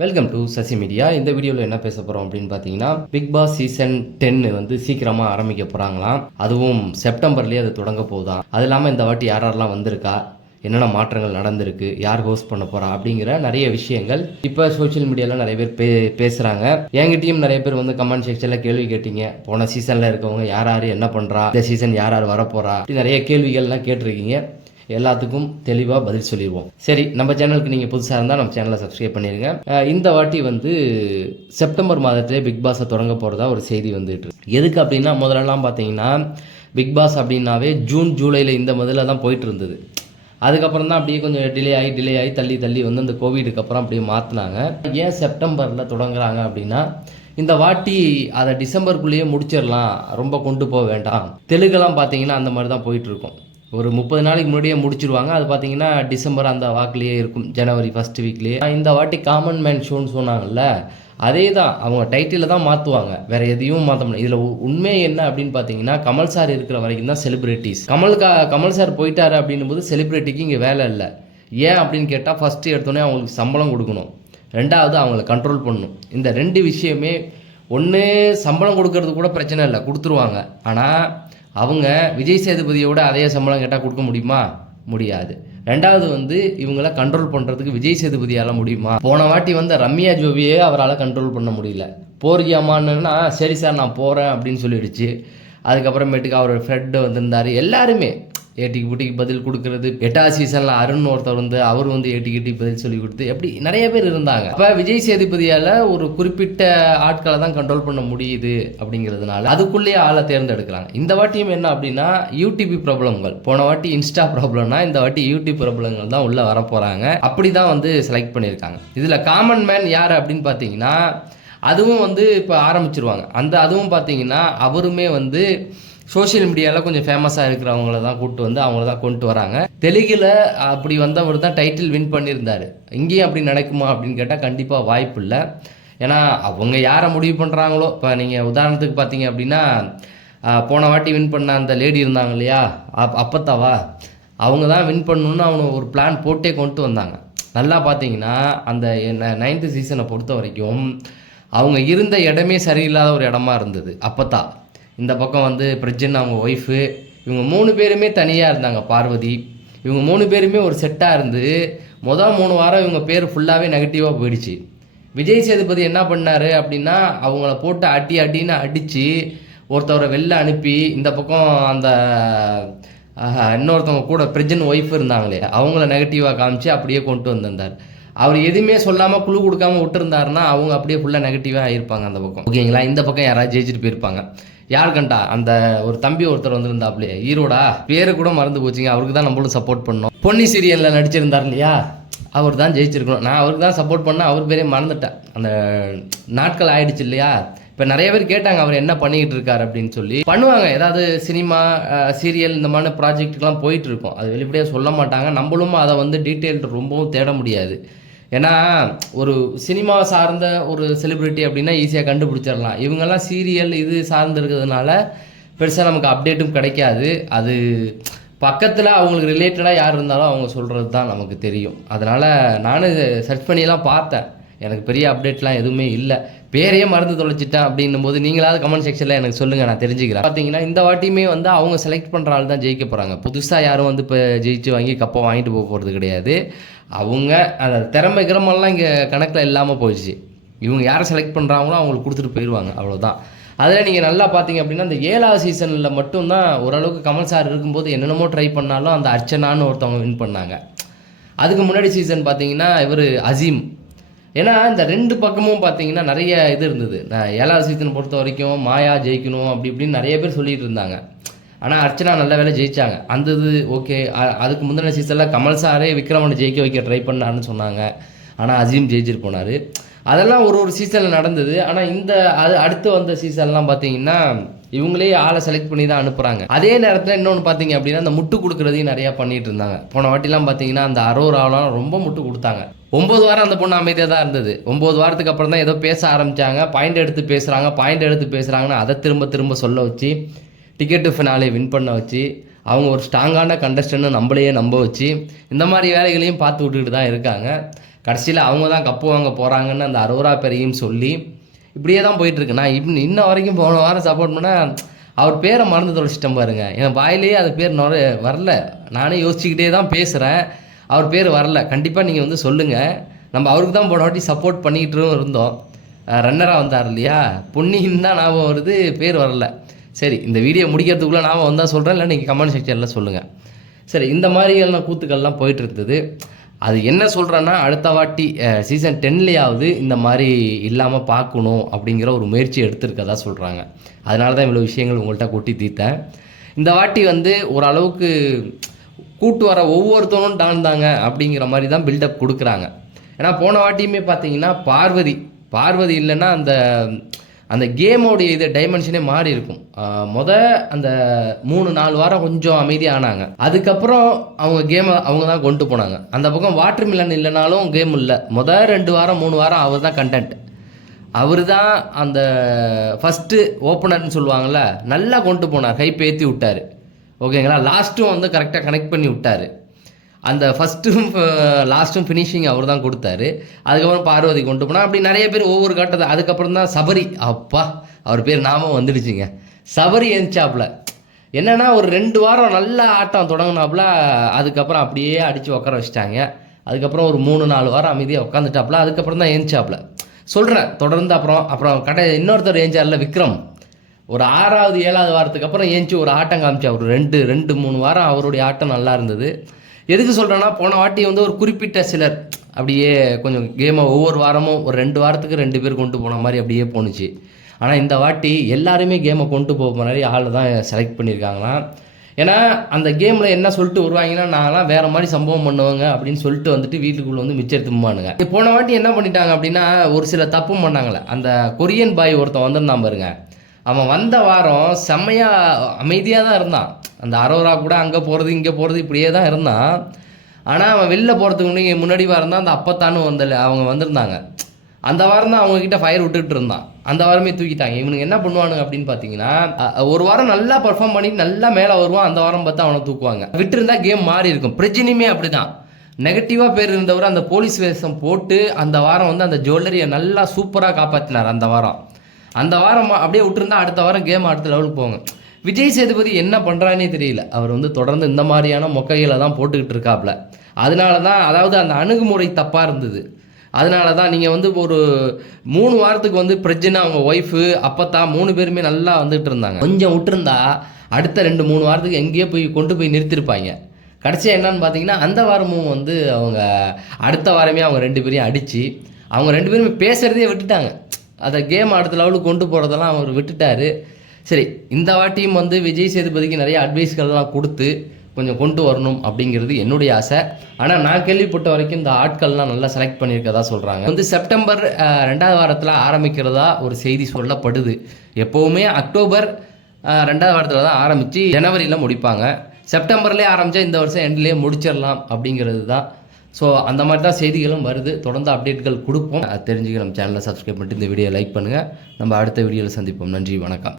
Welcome to Sasi media. இந்த வீடியோவில் என்ன பேச போகிறோம் அப்படின்னு பார்த்தீங்கன்னா, பிக் பாஸ் சீசன் 10 வந்து சீக்கிரமாக ஆரம்பிக்க போகிறாங்களாம். அதுவும் செப்டம்பர்லேயே அது தொடங்க போகுதான். அது இல்லாமல் இந்த வாட்டி யாரெல்லாம் வந்திருக்கா, என்னென்ன மாற்றங்கள் நடந்திருக்கு, யார் ஹோஸ்ட் பண்ண போகிறா அப்படிங்கிற நிறைய விஷயங்கள் இப்போ சோஷியல் மீடியாவில் நிறைய பேர் பேசுகிறாங்க. என்கிட்டயும் நிறைய பேர் வந்து கமெண்ட் செக்ஷனில் கேள்வி கேட்டீங்க. போன சீசனில் இருக்கவங்க யார் யார் என்ன பண்ணுறா, இந்த சீசன் யார் யார் வரப்போகிறா, இப்படி நிறைய கேள்விகள்லாம் கேட்டிருக்கீங்க. எல்லாத்துக்கும் தெளிவாக பதில் சொல்லிடுவோம். சரி, நம்ம சேனலுக்கு நீங்கள் புதுசாக இருந்தால் நம்ம சேனலை சப்ஸ்கிரைப் பண்ணிடுங்க. இந்த வாட்டி வந்து செப்டம்பர் மாதத்திலே பிக் பாஸை தொடங்க போகிறதா ஒரு செய்தி வந்துட்டு இருக்கு. எதுக்கு அப்படின்னா, முதல்லலாம் பார்த்தீங்கன்னா பிக் பாஸ் அப்படின்னாவே ஜூன் ஜூலையில் இந்த முதல்ல தான் போயிட்டு இருந்தது. அதுக்கப்புறம் தான் அப்படியே கொஞ்சம் டிலே ஆகி தள்ளி வந்து அந்த கோவிடுக்கு அப்புறம் அப்படியே மாற்றினாங்க. ஏன் செப்டம்பரில் தொடங்குறாங்க அப்படின்னா, இந்த வாட்டி அதை டிசம்பருக்குள்ளேயே முடிச்சிடலாம், ரொம்ப கொண்டு போக வேண்டாம். தெலுங்கெல்லாம் பார்த்தீங்கன்னா அந்த மாதிரி தான் போயிட்டுருக்கும். ஒரு 30 நாளைக்கு முன்னாடியே முடிச்சிருவாங்க. அது பார்த்தீங்கன்னா டிசம்பர் அந்த வாக்குலேயே இருக்கும், ஜனவரி ஃபஸ்ட் வீக்லேயே. இந்த வாட்டி காமன் மேன் ஷோன்னு சொன்னாங்கல்ல, அதே தான். அவங்க டைட்டில் தான் மாற்றுவாங்க, வேறு எதையும் மாற்ற முடியாது. இதில் உண்மை என்ன அப்படின்னு பார்த்தீங்கன்னா, கமல் சார் இருக்கிற வரைக்கும் தான் செலிப்ரிட்டிஸ். கமல் சார் போயிட்டாரு அப்படின்னும் போது செலிப்ரிட்டிக்கு இங்கே வேலை இல்லை. ஏன் அப்படின்னு கேட்டால், ஃபஸ்ட்டு எடுத்தோடனே அவங்களுக்கு சம்பளம் கொடுக்கணும், ரெண்டாவது அவங்கள கண்ட்ரோல் பண்ணணும். இந்த ரெண்டு விஷயமே, ஒன்று சம்பளம் கொடுக்கறது கூட பிரச்சனை இல்லை, கொடுத்துருவாங்க. ஆனால் அவங்க விஜய் சேதுபதியோட அதே சம்பளம் கேட்டால் கொடுக்க முடியுமா? முடியாது. ரெண்டாவது வந்து இவங்கள கண்ட்ரோல் பண்ணுறதுக்கு விஜய் சேதுபதியால் முடியுமா? போன வாட்டி வந்து ரம்யா ஜோவியே அவரால் கண்ட்ரோல் பண்ண முடியல. போறியாமான்னா சரி சார் நான் போகிறேன் அப்படின்னு சொல்லிடுச்சு. அதுக்கப்புறமேட்டுக்கு அவர் ஃப்ரெண்டு வந்திருந்தார். எல்லாருமே ஏட்டிக்கு பூட்டிக்கு பதில் கொடுக்கறது. 8வது சீசனில் அருண் ஒருத்தர் வந்து அவர் வந்து ஏட்டிக்கிட்டி பதில் சொல்லி கொடுத்து, எப்படி நிறைய பேர் இருந்தாங்க. அப்போ விஜய் சேதுபதியால் ஒரு குறிப்பிட்ட ஆட்களை தான் கண்ட்ரோல் பண்ண முடியுது. அப்படிங்கிறதுனால அதுக்குள்ளேயே ஆளை தேர்ந்தெடுக்கிறாங்க. இந்த வாட்டியும் என்ன அப்படின்னா, யூடியூப் ப்ராப்ளங்கள். போன வாட்டி இன்ஸ்டா ப்ராப்ளம்னா, இந்த வாட்டி யூடியூப் ப்ராப்ளங்கள் தான் உள்ளே வரப்போகிறாங்க. அப்படி தான் வந்து செலக்ட் பண்ணியிருக்காங்க. இதில் காமன் மேன் யார் அப்படின்னு பார்த்தீங்கன்னா, அதுவும் வந்து இப்போ ஆரம்பிச்சிருவாங்க. அதுவும் பார்த்தீங்கன்னா அவருமே வந்து சோஷியல் மீடியாவில் கொஞ்சம் ஃபேமஸாக இருக்கிறவங்கள தான் கூப்பிட்டு வந்து அவங்கள தான் கொண்டு வராங்க. தெலுங்கில் அப்படி வந்தவர் தான் டைட்டில் வின் பண்ணியிருந்தார். இங்கேயும் அப்படி நடக்குமா அப்படின்னு கேட்டால் கண்டிப்பாக வாய்ப்பு இல்லை. ஏன்னா அவங்க யாரை முடிவு பண்ணுறாங்களோ, இப்போ நீங்கள் உதாரணத்துக்கு பார்த்தீங்க அப்படின்னா, போன வாட்டி வின் பண்ண அந்த லேடி இருந்தாங்க இல்லையா, அப்பத்தாவா, அவங்க தான் வின் பண்ணணுன்னு அவங்க ஒரு பிளான் போட்டே கொண்டு வந்தாங்க. நல்லா பார்த்தீங்கன்னா அந்த 9th சீசனை பொறுத்த வரைக்கும் அவங்க இருந்த இடமே சரியில்லாத ஒரு இடமா இருந்தது. அப்பத்தா இந்த பக்கம் வந்து பிரஜன் அவங்க ஒய்ஃபு, இவங்க 3 பேருமே தனியாக இருந்தாங்க. பார்வதி, இவங்க 3 பேருமே ஒரு செட்டாக இருந்து மொதல் 3 வாரம் இவங்க பேர் ஃபுல்லாகவே நெகட்டிவாக போயிடுச்சு. விஜய் சேதுபதி என்ன பண்ணார் அப்படின்னா, அவங்கள போட்டு அடின்னு அடித்து ஒருத்தவரை வெளில அனுப்பி, இந்த பக்கம் அந்த இன்னொருத்தவங்க கூட பிரஜன் ஒய்ஃப் இருந்தாங்களே அவங்கள நெகட்டிவாக காமிச்சு அப்படியே கொண்டு வந்திருந்தார். அவர் எதுவுமே சொல்லாமல் குழு கொடுக்காமல் விட்டுருந்தாருன்னா அவங்க அப்படியே ஃபுல்லாக நெகட்டிவாக ஆகிருப்பாங்க அந்த பக்கம். ஓகேங்களா? இந்த பக்கம் யாராவது ஜெயிச்சுட்டு போயிருப்பாங்க. யார் கண்டா, அந்த ஒரு தம்பி ஒருத்தர் வந்திருந்தாப்லையே, ஈரோடா, பேரு கூட மறந்து போச்சுங்க. அவருக்கு தான் நம்மளும் சப்போர்ட் பண்ணோம். பொன்னி சீரியலில் நடிச்சிருந்தார் இல்லையா, அவர் தான் ஜெயிச்சிருக்கணும். நான் அவருக்கு தான் சப்போர்ட் பண்ணேன், அவர் பேரே மறந்துட்டேன். அந்த நாட்கள் ஆயிடுச்சு இல்லையா. இப்போ நிறைய பேர் கேட்டாங்க அவர் என்ன பண்ணிக்கிட்டு இருக்காரு அப்படின்னு சொல்லி. பண்ணுவாங்க, ஏதாவது சினிமா சீரியல் இந்த மாதிரி ப்ராஜெக்ட்டுக்கெலாம் போயிட்டு இருக்கோம். அது வெளிப்படையாக சொல்ல மாட்டாங்க. நம்மளும் அதை வந்து டீட்டெயில் ரொம்பவும் தேட முடியாது. ஏன்னா ஒரு சினிமா சார்ந்த ஒரு செலிப்ரிட்டி அப்படின்னா ஈஸியாக கண்டுபிடிச்சிடலாம். இவங்கெல்லாம் சீரியல் இது சார்ந்து இருக்கிறதுனால பெருசாக நமக்கு அப்டேட்டும் கிடைக்காது. அது பக்கத்தில் அவங்களுக்கு ரிலேட்டடாக யார் இருந்தாலும் அவங்க சொல்கிறது தான் நமக்கு தெரியும். அதனால் நானும் சர்ச் பண்ணியெல்லாம் பார்த்தேன், எனக்கு பெரிய அப்டேட்லாம் எதுவுமே இல்லை. பேரையே மறந்து தொலைச்சிட்டேன் அப்படின்னும் போது நீங்களாவது கமெண்ட் செக்ஷனில் எனக்கு சொல்லுங்கள், நான் தெரிஞ்சுக்கிறேன். பார்த்தீங்கன்னா இந்த வாட்டியுமே வந்து அவங்க செலக்ட் பண்ணுற ஆள் தான் ஜெயிக்க போகிறாங்க. புதுசாக யாரும் வந்து இப்போ ஜெயிச்சு வாங்கி கப்பை வாங்கிட்டு போக போகிறது கிடையாது. அவங்க அந்த திறமைக்கிறமெல்லாம் இங்கே கணக்கில் இல்லாமல் போயிடுச்சு. இவங்க யாரை செலக்ட் பண்ணுறாங்களோ அவங்களுக்கு கொடுத்துட்டு போயிடுவாங்க, அவ்வளோதான். அதில் நீங்கள் நல்லா பார்த்தீங்க அப்படின்னா, இந்த 7வது சீசனில் மட்டும்தான் ஓரளவுக்கு கமல் சார் இருக்கும்போது என்னென்னமோ ட்ரை பண்ணாலும் அந்த அர்ச்சனான்னு ஒருத்தவங்க வின் பண்ணாங்க. அதுக்கு முன்னாடி சீசன் பார்த்தீங்கன்னா இவர் அசீம். ஏன்னா இந்த 2 பக்கமும் பார்த்தீங்கன்னா நிறைய இது இருந்தது. 7வது சீசன் பொறுத்த வரைக்கும் மாயா ஜெயிக்கணும் அப்படி இப்படின்னு நிறைய பேர் சொல்லிட்டு இருந்தாங்க. ஆனால் அர்ச்சனா நல்ல வேலை ஜெயித்தாங்க. அந்த இது ஓகே. அதுக்கு முந்தின சீசனில் கமல் சாரே விக்ரமனை ஜெயிக்க வைக்க ட்ரை பண்ணாருன்னு சொன்னாங்க. ஆனால் அசீம் ஜெயிச்சிட்டு போனார். அதெல்லாம் ஒரு சீசனில் நடந்தது. ஆனால் அடுத்து வந்த சீசன்லாம் பார்த்தீங்கன்னா இவங்களே ஆளை செலக்ட் பண்ணி தான் அனுப்புகிறாங்க. அதே நேரத்தில் இன்னொன்று பார்த்தீங்க அப்படின்னா, அந்த முட்டு கொடுக்குறதையும் நிறையா பண்ணிகிட்டு இருந்தாங்க. போன வாட்டிலாம் பார்த்தீங்கன்னா அந்த அரோராவெலாம் ரொம்ப முட்டு கொடுத்தாங்க. 9 வாரம் அந்த பொண்ணு அமைதியாக தான் இருந்தது. 9 வாரத்துக்கு அப்புறம் தான் ஏதோ பேச ஆரம்பித்தாங்க. பாயிண்ட் எடுத்து பேசுகிறாங்கன்னு அதை திரும்ப சொல்ல வச்சு டிக்கெட்டு ஃபினாலே வின் பண்ண வச்சு அவங்க ஒரு ஸ்ட்ராங்கான கண்டஸ்டன்ட்னு நம்மளையே நம்ப வச்சு இந்த மாதிரி வேலைகளையும் பார்த்து விட்டுக்கிட்டு தான் இருக்காங்க. கடைசியில் அவங்க தான் கப்பு வாங்க போகிறாங்கன்னு அந்த அரோரா பேரையும் சொல்லி இப்படியே தான் போயிட்டுருக்கு. நான் இன்ன வரைக்கும் போன வாரம் சப்போர்ட் பண்ணால் அவர் பேரை மறந்து தொலைச்சிட்டேன் பாருங்க. என் வாயிலேயே அது பேர் வரல. நானே யோசிச்சுக்கிட்டே தான் பேசுகிறேன், அவர் பேர் வரல. கண்டிப்பாக நீங்கள் வந்து சொல்லுங்கள். நம்ம அவருக்கு தான் போன வாட்டி சப்போர்ட் பண்ணிக்கிட்டு இருந்தோம். ரன்னராக வந்தார் இல்லையா, பொன்னியின் தான் ஞாபகம் வருது, பேர் வரல. சரி, இந்த வீடியோ முடிக்கிறதுக்குள்ளே ஞாபகம் வந்தால் சொல்கிறேன், இல்லை நீங்கள் கமெண்ட் செக்ஷனில் சொல்லுங்கள். சரி, இந்த மாதிரியான கூத்துக்கள்லாம் போயிட்டு இருந்தது. அது என்ன சொல்கிறேன்னா, அடுத்த வாட்டி சீசன் 10லேயாவது இந்த மாதிரி இல்லாமல் பார்க்கணும் அப்படிங்கிற ஒரு முயற்சி எடுத்திருக்கதா சொல்கிறாங்க. அதனால தான் இவ்வளோ விஷயங்கள் உங்கள்கிட்ட கொட்டி தீர்த்தேன். இந்த வாட்டி வந்து ஓரளவுக்கு கூட்டு வர ஒவ்வொருத்தரும் டான்தாங்க அப்படிங்கிற மாதிரி தான் பில்டப் கொடுக்குறாங்க. ஏன்னா போன வாட்டியுமே பார்த்தீங்கன்னா பார்வதி இல்லைன்னா அந்த கேமோடைய இது டைமென்ஷனே மாறி இருக்கும். அந்த 3-4 வாரம் கொஞ்சம் அமைதியானாங்க. அதுக்கப்புறம் அவங்க தான் கொண்டு போனாங்க. அந்த பக்கம் வாட்டர் மில்லன் இல்லைனாலும் கேம் இல்லை. 2 வாரம் 3 வாரம் அவர் தான் கண்டென்ட். அவர் தான் அந்த ஃபஸ்ட்டு ஓப்பனர்னு சொல்லுவாங்கள்ல, நல்லா கொண்டு போனார், ஹைப் ஏற்றி விட்டார். ஓகேங்களா, லாஸ்ட்டும் வந்து கரெக்டாக கனெக்ட் பண்ணி விட்டார். அந்த ஃபஸ்ட்டும் லாஸ்ட்டும் ஃபினிஷிங் அவர் தான் கொடுத்தாரு. அதுக்கப்புறம் பார்வதி கொண்டு போனால் அப்படி நிறைய பேர் ஒவ்வொரு கட்டத்தை. அதுக்கப்புறம் தான் சபரி, அப்பா அவர் பேர் நாமம் வந்துடுச்சுங்க, சபரி எழுந்தாப்புல. என்னென்னா ஒரு 2 வாரம் நல்ல ஆட்டம் தொடங்கினாப்புல, அதுக்கப்புறம் அப்படியே அடித்து உட்கார வச்சிட்டாங்க. அதுக்கப்புறம் ஒரு 3-4 வாரம் அமைதியாக உட்காந்துட்டாப்புல. அதுக்கப்புறம் தான் எழுந்தாப்புல சொல்கிறேன் தொடர்ந்து. அப்புறம் இன்னொருத்தர் ஏஞ்சார்ல விக்ரம், ஒரு 6வது 7வது வாரத்துக்கு அப்புறம் ஏஞ்சி ஒரு ஆட்டம் காமிச்சா. ஒரு 2-3 வாரம் அவருடைய ஆட்டம் நல்லா இருந்தது. எதுக்கு சொல்கிறேன்னா, போன வாட்டி வந்து ஒரு குறிப்பிட்ட சிலர் அப்படியே கொஞ்சம் கேமை ஒவ்வொரு வாரமும் ஒரு 2 வாரத்துக்கு 2 பேர் கொண்டு போன மாதிரி அப்படியே போணுச்சு. ஆனால் இந்த வாட்டி எல்லாருமே கேமை கொண்டு போக மாதிரி ஆள் தான் செலக்ட் பண்ணியிருக்காங்களாம். ஏன்னா அந்த கேமில் என்ன சொல்லிட்டு வருவாங்கன்னா, நான்லாம் வேறு மாதிரி சம்பவம் பண்ணுவாங்க அப்படின்னு சொல்லிட்டு வந்துட்டு வீட்டுக்குள்ளே வந்து மிச்சர் தும்பானுங்க. போன வாட்டி என்ன பண்ணிட்டாங்க அப்படின்னா, ஒரு சில தப்பும் பண்ணாங்களே. அந்த கொரியன் பாய் ஒருத்தன் வந்திருந்தான் பாருங்க, அவன் வந்த வாரம் செம்மையாக அமைதியாக தான் இருந்தான். அந்த அரோரா கூட அங்கே போகிறது இங்கே போகிறது இப்படியே தான் இருந்தான். ஆனால் அவன் வெளில போகிறதுக்கு முன்னாடி வாரம் தான் அந்த அப்பத்தானு அவங்க வந்திருந்தாங்க. அந்த வாரம் தான் அவங்கக்கிட்ட ஃபயர் விட்டுட்டு இருந்தான். அந்த வாரமே தூக்கிட்டாங்க. இவனுக்கு என்ன பண்ணுவானுங்க அப்படின்னு பார்த்தீங்கன்னா, ஒரு வாரம் நல்லா பர்ஃபார்ம் பண்ணி நல்லா மேலே வருவான், அந்த வாரம் பார்த்தா அவனை தூக்குவாங்க. விட்டுருந்தா கேம் மாறி இருக்கும். பிரஜினியுமே அப்படி தான் நெகட்டிவாக பேர் இருந்தவர் அந்த போலீஸ் வேஷம் போட்டு அந்த வாரம் வந்து அந்த ஜுவல்லரியை நல்லா சூப்பராக காப்பாற்றினார். அந்த வாரம் அப்படியே விட்டுருந்தா அடுத்த வாரம் கேம் அடுத்த லெவலுக்கு போவாங்க. விஜய் சேதுபதி என்ன பண்ணுறானே தெரியல. அவர் வந்து தொடர்ந்து இந்த மாதிரியான மொக்கைகளை தான் போட்டுக்கிட்டு இருக்காப்புல. அதனால தான், அதாவது அந்த அணுகுமுறை தப்பாக இருந்தது. அதனால தான் நீங்கள் வந்து ஒரு 3 வாரத்துக்கு வந்து பிரஜ்னா அவங்க ஒய்ஃபு அப்பத்தா 3 பேருமே நல்லா வந்துட்டு இருந்தாங்க. கொஞ்சம் விட்டுருந்தா அடுத்த 2-3 வாரத்துக்கு எங்கேயோ கொண்டு போய் நிறுத்திருப்பாங்க. கடைசியாக என்னன்னு பார்த்தீங்கன்னா, அந்த வாரமும் வந்து அவங்க அடுத்த வாரமே அவங்க 2 பேரையும் அடித்து அவங்க 2 பேருமே பேசுகிறதே விட்டுட்டாங்க. அதை கேம் அடுத்த லெவலுக்கு கொண்டு போகிறதெல்லாம் அவர் விட்டுட்டார். சரி, இந்த வாட்டியும் வந்து விஜய் சேதுபதிக்கு நிறைய அட்வைஸ்கள்லாம் கொடுத்து கொஞ்சம் கொண்டு வரணும் அப்படிங்கிறது என்னுடைய ஆசை. ஆனால் நான் கேள்விப்பட்ட வரைக்கும் இந்த ஆட்கள்லாம் நல்லா செலக்ட் பண்ணியிருக்கதா சொல்கிறாங்க. வந்து செப்டம்பர் 2வது வாரத்தில் ஆரம்பிக்கிறதா ஒரு செய்தி சொல்லப்படுது. எப்போவுமே அக்டோபர் 2வது வாரத்தில் தான் ஆரம்பித்து ஜனவரியில் முடிப்பாங்க. செப்டம்பர்லேயே ஆரம்பித்தா இந்த வருஷம் எண்ட்லேயே முடிச்சிடலாம் அப்படிங்கிறது தான். ஸோ அந்த மாதிரி தான் செய்திகளும் வருது. தொடர்ந்து அப்டேட்கள் கொடுப்போம். தெரிஞ்சுக்க நம்ம சேனலை சப்ஸ்கிரைப் பண்ணிட்டு இந்த வீடியோ லைக் பண்ணுங்கள். நம்ம அடுத்த வீடியோவில் சந்திப்போம். நன்றி, வணக்கம்.